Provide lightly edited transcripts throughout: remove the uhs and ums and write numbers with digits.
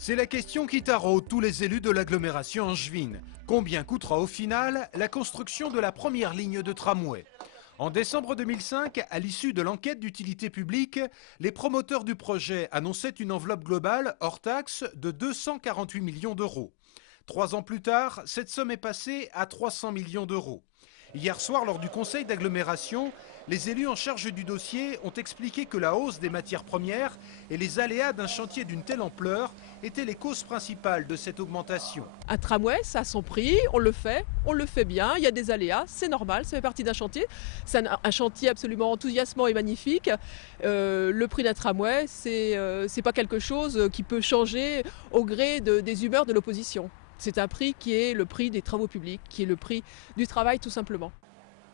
C'est la question qui taraude tous les élus de l'agglomération angevine. Combien coûtera au final la construction de la première ligne de tramway ? En décembre 2005, à l'issue de l'enquête d'utilité publique, les promoteurs du projet annonçaient une enveloppe globale hors taxe de 248 millions d'euros. 3 ans plus tard, cette somme est passée à 300 millions d'euros. Hier soir, lors du conseil d'agglomération, les élus en charge du dossier ont expliqué que la hausse des matières premières et les aléas d'un chantier d'une telle ampleur étaient les causes principales de cette augmentation. Un tramway, ça a son prix, on le fait bien, il y a des aléas, c'est normal, ça fait partie d'un chantier. C'est un chantier absolument enthousiasmant et magnifique. Le prix d'un tramway, c'est pas quelque chose qui peut changer au gré des humeurs de l'opposition. C'est un prix qui est le prix des travaux publics, qui est le prix du travail tout simplement.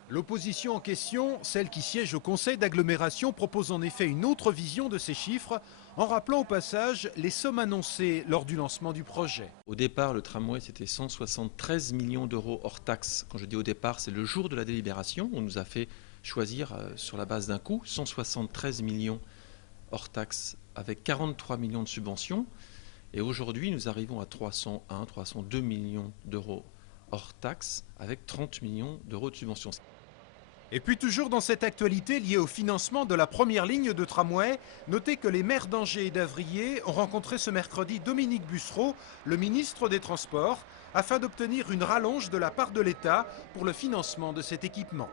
L'opposition en question, celle qui siège au conseil d'agglomération, propose en effet une autre vision de ces chiffres, en rappelant au passage les sommes annoncées lors du lancement du projet. Au départ, le tramway, c'était 173 millions d'euros hors taxe. Quand je dis au départ, c'est le jour de la délibération. On nous a fait choisir sur la base d'un coût 173 millions hors taxe avec 43 millions de subventions. Et aujourd'hui, nous arrivons à 302 millions d'euros hors taxe avec 30 millions d'euros de subventions. Et puis toujours dans cette actualité liée au financement de la première ligne de tramway, notez que les maires d'Angers et d'Avrier ont rencontré ce mercredi Dominique Bussereau, le ministre des Transports, afin d'obtenir une rallonge de la part de l'État pour le financement de cet équipement.